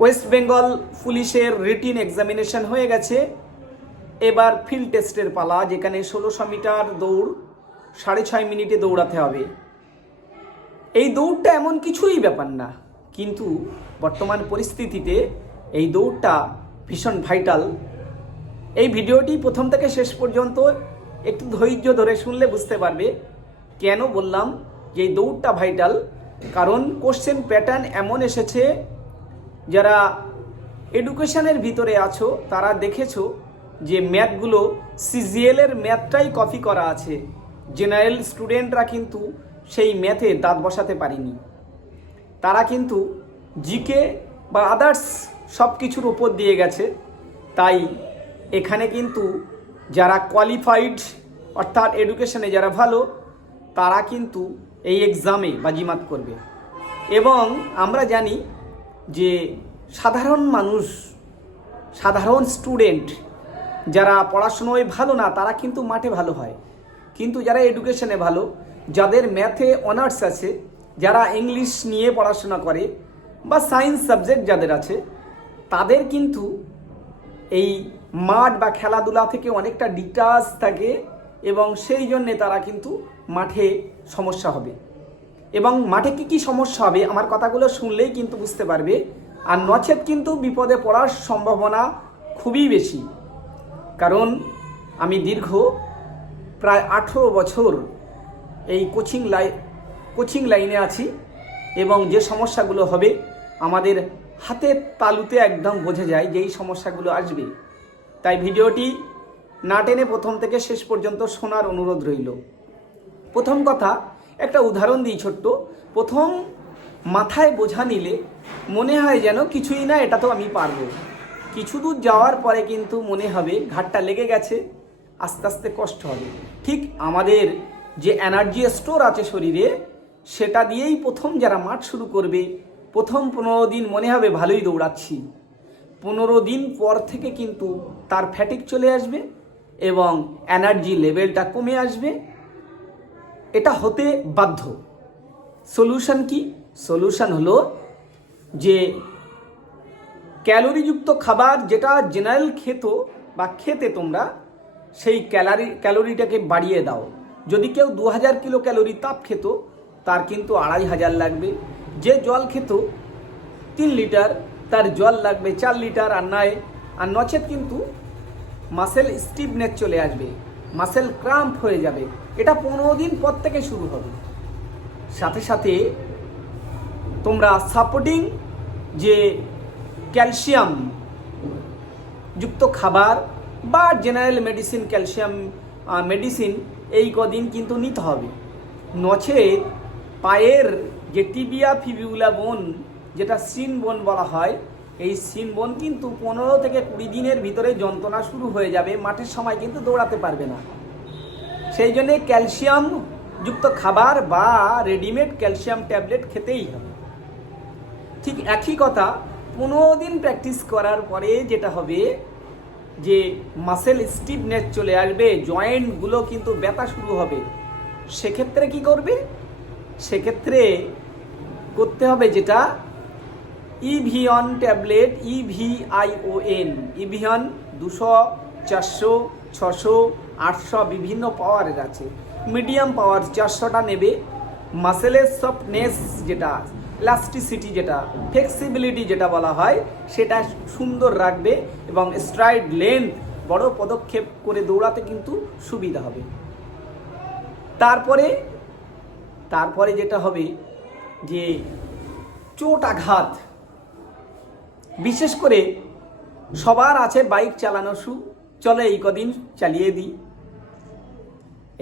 West Bengal পুলিশের written examination হয়ে গেছে। এবার ফিল্ড টেস্টের পালা, যেখানে 1600 মিটার দৌড় 6.5 মিনিটে দৌড়াতে হবে। এই দৌড়টা এমন কিছুই ব্যাপার না, কিন্তু বর্তমান পরিস্থিতিতে এই দৌড়টা ভীষণ ভাইটাল। এই ভিডিওটি প্রথম থেকে শেষ পর্যন্ত একটু ধৈর্য ধরে শুনলে বুঝতে পারবে কেন বললাম যে এই দৌড়টা ভাইটাল। কারণ কোশ্চেন প্যাটার্ন এমন এসেছে, যারা এডুকেশনের ভিতরে আছো তারা দেখেছো যে ম্যাথগুলো সিজিএল এর ম্যাথটাই কপি করা আছে। জেনারেল স্টুডেন্টরা কিন্তু সেই ম্যাথে দাঁত বসাতে পারেনি। তারা কিন্তু জিকে বা আদার্স সব কিছুর উপর দিয়ে গেছে। তাই এখানে কিন্তু যারা কোয়ালিফাইড অর্থাৎ এডুকেশনে যারা ভালো, তারা কিন্তু এই এক্সামে বাজিমাত করবে। এবং আমরা জানি যে সাধারণ মানুষ, সাধারণ স্টুডেন্ট যারা পড়াশুনোয় ভালো না, তারা কিন্তু মাঠে ভালো হয়। কিন্তু যারা এডুকেশনে ভালো, যাদের ম্যাথে অনার্স আছে, যারা ইংলিশ নিয়ে পড়াশোনা করে বা সায়েন্স সাবজেক্ট যাদের আছে, তাদের কিন্তু এই মাঠ বা খেলাধুলা থেকে অনেকটা ডিটাচ থাকে এবং সেই জন্যে তারা কিন্তু মাঠে সমস্যা হবে। এবং মাঠে কি সমস্যা হবে আমার কথাগুলো শুনলেই কিন্তু বুঝতে পারবে। আর নচেত কিন্তু বিপদে পড়ার সম্ভাবনা খুবই বেশি। কারণ আমি দীর্ঘ প্রায় 18 বছর এই কোচিং লাইনে আছি এবং যে সমস্যাগুলো হবে আমাদের হাতের তালুতে একদম বোঝা যায় যে এই সমস্যাগুলো আসবে। তাই ভিডিওটি না টেনে প্রথম থেকে শেষ পর্যন্ত শোনার অনুরোধ রইল। প্রথম কথা, একটা উদাহরণ দিই ছোট্ট। প্রথম মাথায় বোঝা নিলে মনে হয় যেন কিছুই না, এটা তো আমি পারবো। কিছু দূর যাওয়ার পরে কিন্তু মনে হবে ঘাটটা লেগে গেছে, আস্তে আস্তে কষ্ট হবে। ঠিক আমাদের যে এনার্জি স্টোর আছে শরীরে, সেটা দিয়েই প্রথম যারা মাঠ শুরু করবে, প্রথম 15 দিন মনে হবে ভালোই দৌড়াচ্ছি। 15 দিন পর থেকে কিন্তু তার ফ্যাটিক চলে আসবে এবং এনার্জি লেভেলটা কমে আসবে। এটা হতে বাধ্য। সলিউশন কি? সলিউশন হলো যে ক্যালোরিযুক্ত খাবার যেটা জেনারেল খেতে তোমরা, সেই ক্যালোরিটাকে বাড়িয়ে দাও। যদি কেউ 2000 কিলো ক্যালোরি তাপ খেত, তার কিন্তু 2500 লাগবে। যে জল খেত 3 লিটার, তার জল লাগবে 4 লিটার। আর নচেত কিন্তু মাসেল স্টিফনেস চলে আসবে, মাসেল ক্রাম্প হয়ে যাবে। এটা 15 দিন পর থেকে শুরু হবে। সাথে সাথে তোমরা সাপোর্টিং যে ক্যালসিয়াম যুক্ত খাবার বা জেনারেল মেডিসিন, ক্যালসিয়াম মেডিসিন এই কদিন কিন্তু নিতে হবে। নচেত পায়ের যে টিবিয়া ফিবিউলা বোন, যেটা সিন বোন বলা হয়, এই সিন বোন কিন্তু 15 থেকে 20 দিনের ভিতরে যন্ত্রণা শুরু হয়ে যাবে। মাঠের সময় কিন্তু দৌড়াতে পারবে না। সেই জন্যে ক্যালসিয়াম যুক্ত খাবার বা রেডিমেড ক্যালসিয়াম ট্যাবলেট খেতেই হবে। ঠিক একই কথা, 15 দিন প্র্যাকটিস করার পরে যেটা হবে যে মাসেল স্টিফনেস চলে আসবে, জয়েন্টগুলো কিন্তু ব্যথা শুরু হবে। সেক্ষেত্রে কি করবে? সেক্ষেত্রে করতে হবে যেটা ইভিয়ন ট্যাবলেট, EVION। ইভিয়ন 200, 400, 600, 800 বিভিন্ন পাওয়ারের আছে। মিডিয়াম পাওয়ার 400টা নেবে। মাসেলের সফটনেস যেটা, ইলাস্টিসিটি যেটা, ফ্লেক্সিবিলিটি যেটা বলা হয়, সেটা সুন্দর রাখবে এবং স্ট্রাইড লেন্থ, বড় পদক্ষেপ করে দৌড়াতে কিন্তু সুবিধা হবে। তারপরে যেটা হবে যে চোট আঘাত, বিশেষ করে সবার আছে বাইক চালানো চলে এই কদিন চালিয়ে দিই।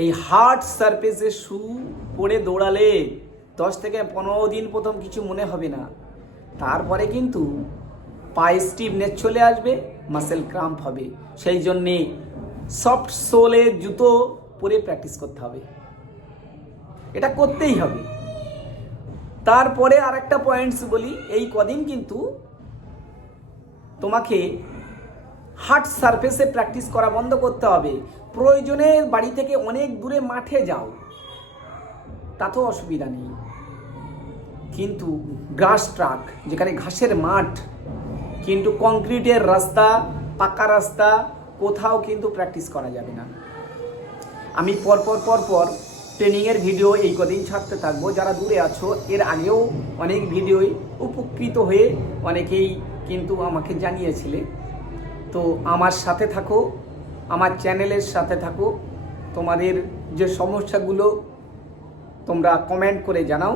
এই হার্ড সারফেসের শু পরে দৌড়ালে 10 থেকে 15 দিন প্রথম কিছু মনে হবে না। তারপরে কিন্তু পায়ে স্টিফনেস চলে আসবে, মাসেল ক্রাম্প হবে। সেই জন্যে সফট সোলের জুতো পরে প্র্যাকটিস করতে হবে, এটা করতেই হবে। তারপরে আর একটা পয়েন্টস বলি, এই কদিন কিন্তু তোমাকে হার্ড সারফেসে প্র্যাকটিস করা বন্ধ করতে হবে। প্রয়োজনে বাড়ি থেকে অনেক দূরে মাঠে যাও, তাতেও অসুবিধা নেই। কিন্তু গ্রাস ট্রাক, যেখানে ঘাসের মাঠ, কিন্তু কংক্রিটের রাস্তা, পাকা রাস্তা কোথাও কিন্তু প্র্যাকটিস করা যাবে না। আমি পরপর ট্রেনিংয়ের ভিডিও এই কদিন ছাড়তে থাকবো। যারা দূরে আছো, এর আগেও অনেক ভিডিওই উপকৃত হয়ে অনেকেই কিন্তু আমাকে জানিয়েছিলে। তো আমার সাথে থাকো, আমার চ্যানেলের সাথে থাকো। তোমাদের যে সমস্যাগুলো তোমরা কমেন্ট করে জানাও,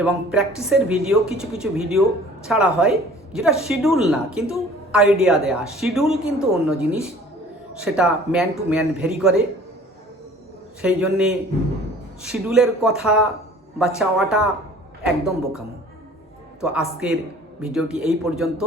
এবং প্র্যাকটিসের ভিডিও কিছু ভিডিও ছাড়া হয়, যেটা শিডিউল না কিন্তু আইডিয়া দেয়া। শিডিউল কিন্তু অন্য জিনিস, সেটা ম্যান টু ম্যান ভেরি করে। সেই জন্যে শিডিউলের কথা বা চাওয়াটা একদম বোকামো। তো আজকের ভিডিওটি এই পর্যন্ত।